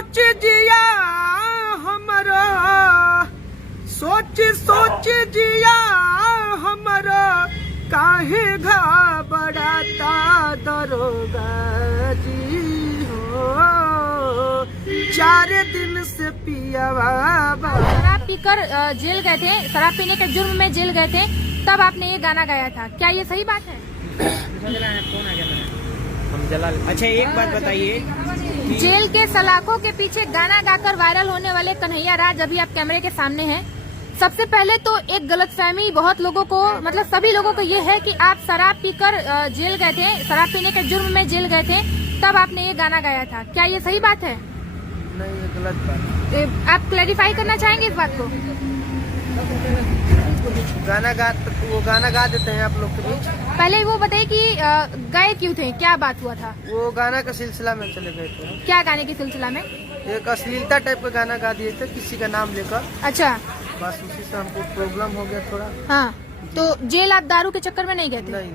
सोच जिया हमारा, सोच सोच जिया हमारा, काहे घबराता दरोगा जी हो, 4 दिन से पियावा। शराब पीकर जेल गए थे, शराब पीने के जुर्म में जेल गए थे, तब आपने ये गाना गाया था, क्या ये सही बात है? अच्छा एक बात बताइए, जेल के सलाखों के पीछे गाना गाकर वायरल होने वाले कन्हैया राज अभी आप कैमरे के सामने हैं। सबसे पहले तो एक गलतफहमी बहुत लोगों को, मतलब सभी लोगों को ये है कि आप शराब पीकर जेल गए थे, शराब पीने के जुर्म में जेल गए थे, तब आपने ये गाना गाया था, क्या ये सही बात है? नहीं ये गलत बात है। आप क्लैरिफाई करना चाहेंगे इस बात को? वो गाना गा देते हैं आप लोग के बीच। पहले वो बताइए कि गए क्यों थे, क्या बात हुआ था? वो गाना का सिलसिला में चले गए थे। क्या गाने के सिलसिला में? एक अश्लीलता टाइप का गाना गा दिए थे किसी का नाम लेकर, अच्छा, बस उसी से हमको प्रॉब्लम हो गया थोड़ा। हाँ, तो जेल आप दारू के चक्कर में नहीं गए थे? नहीं।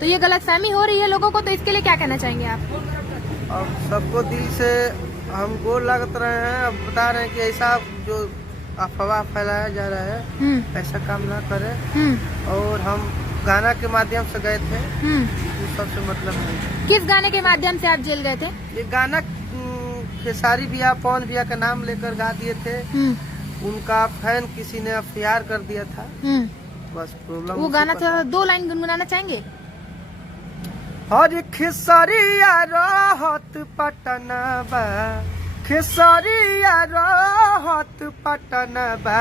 तो ये गलतफहमी हो रही है लोगों को, तो इसके लिए क्या कहना चाहेंगे आप? अब सबको दिल से हम गोर लग रहे हैं, अब बता रहे हैं कि ऐसा जो अफवाह फैलाया जा रहा है ऐसा काम ना करें। और हम गाना के माध्यम से गए थे, उस सबसे मतलब नहीं। किस गाने के माध्यम से आप जेल गए थे? ये गाना खेसारी भैया, पवन भैया का नाम लेकर गा दिए थे। उनका फैन किसी ने FIR कर दिया था, बस प्रॉब्लम। वो गाना था, 2 लाइन गुनगुनाना चाहेंगे? हर खेसारिया रहत पटना बा, खेसारिया रहत पटना बा,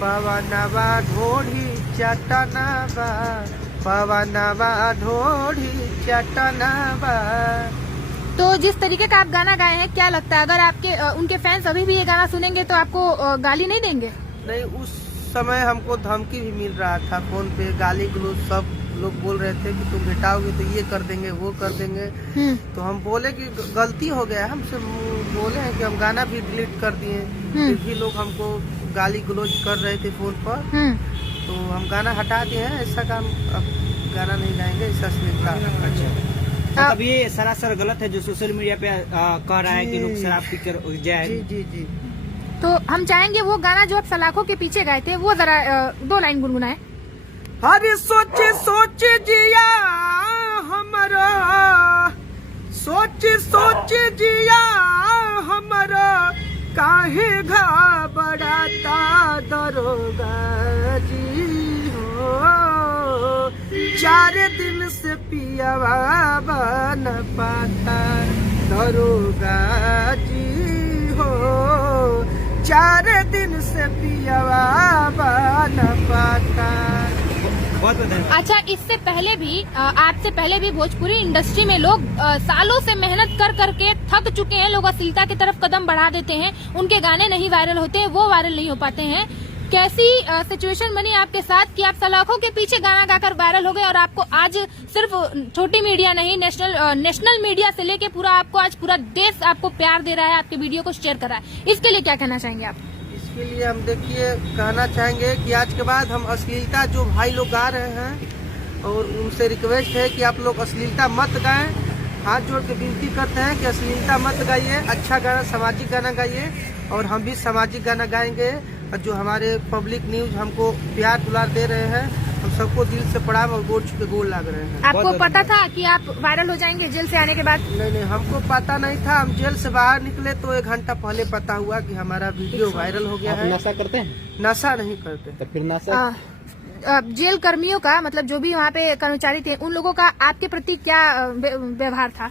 पवनवा ढोढ़ी चटना बा, पवनवा ढोढ़ी चटना बा। तो जिस तरीके का आप गाना गाए हैं, क्या लगता है अगर आपके उनके फैंस अभी भी ये गाना सुनेंगे तो आपको गाली नहीं देंगे? नहीं, उस समय हमको धमकी भी मिल रहा था, फोन पे गाली गलौज सब लोग बोल रहे थे कि तुम भेटाओगे तो ये कर देंगे वो कर देंगे। तो हम बोले कि गलती हो गया, हमसे बोले हैं कि हम गाना भी डिलीट कर दिए, फिर भी लोग हमको गाली गलौज कर रहे थे फोन पर, तो हम गाना हटा दिए हैं। ऐसा काम अब गाना नहीं गाएंगे, ऐसा अश्लीलता। अच्छा, अब ये सरासर गलत है जो सोशल मीडिया पे कह रहा है कि लोग शराब पीकर जाए। जी। तो हम चाहेंगे वो गाना जो आप सलाखों के पीछे गाए थे वो जरा 2 लाइन गुनगुनाए। हर सोच सोच जिया हमारा, सोच सोच जिया हमारा, काहे घबराता दरोगा जी हो, 4 दिन से पियावा बन पाता दरोगा जी हो, 4 दिन से पियावा बन पाता। अच्छा, इससे पहले भी आपसे पहले भी भोजपुरी इंडस्ट्री में लोग सालों से मेहनत कर करके थक चुके हैं, लोग अश्लीलता की तरफ कदम बढ़ा देते हैं, उनके गाने नहीं वायरल होते, वो वायरल नहीं हो पाते हैं। कैसी सिचुएशन बनी आपके साथ कि आप सलाखों के पीछे गाना गाकर वायरल हो गए और आपको आज सिर्फ छोटी मीडिया नहीं, नेशनल मीडिया से लेके पूरा आपको आज पूरा देश आपको प्यार दे रहा है, आपके वीडियो को शेयर कर रहा है, इसके लिए क्या कहना चाहेंगे आप? इसके लिए हम देखिए कहना चाहेंगे कि आज के बाद हम अश्लीलता जो भाई लोग गा रहे हैं, और उनसे रिक्वेस्ट है कि आप लोग अश्लीलता मत गाएं, हाथ जोड़ के विनती करते हैं कि अश्लीलता मत गाइए, अच्छा गाना, सामाजिक गाना गाइए। और हम भी सामाजिक गाना गाएंगे, और जो हमारे पब्लिक न्यूज हमको प्यार दुलार दे रहे हैं, हम सबको दिल से प्रणाम और गोड़ छू के गोड़ लग रहे हैं। आपको पता था कि आप वायरल हो जाएंगे जेल से आने के बाद? नहीं, हमको पता नहीं था। हम जेल से बाहर निकले तो 1 घंटा पहले पता हुआ कि हमारा वीडियो वायरल हो गया है। नशा करते हैं? नशा नहीं करते। तो फिर नशा जेल कर्मियों का, मतलब जो भी वहाँ पे कर्मचारी थे, उन लोगों का आपके प्रति क्या व्यवहार था?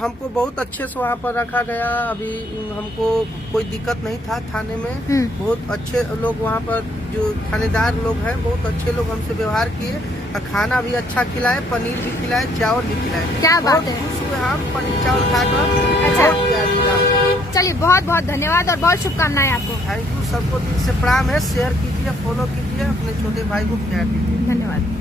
हमको बहुत अच्छे से वहाँ पर रखा गया, अभी हमको कोई दिक्कत नहीं था थाने में। बहुत अच्छे लोग वहाँ पर जो थानेदार लोग हैं, बहुत अच्छे लोग हमसे व्यवहार किए, खाना भी अच्छा खिलाए, पनीर भी खिलाए, चावल भी खिलाए। क्या बात है, खुश हुए हम पनीर चावल खाकर। अच्छा, चलिए बहुत बहुत धन्यवाद और बहुत शुभकामनाएं आपको। थैंक यू, सबको दिल से प्रणाम है। शेयर कीजिए, फॉलो कीजिए, अपने छोटे भाई को प्यार दीजिए। धन्यवाद।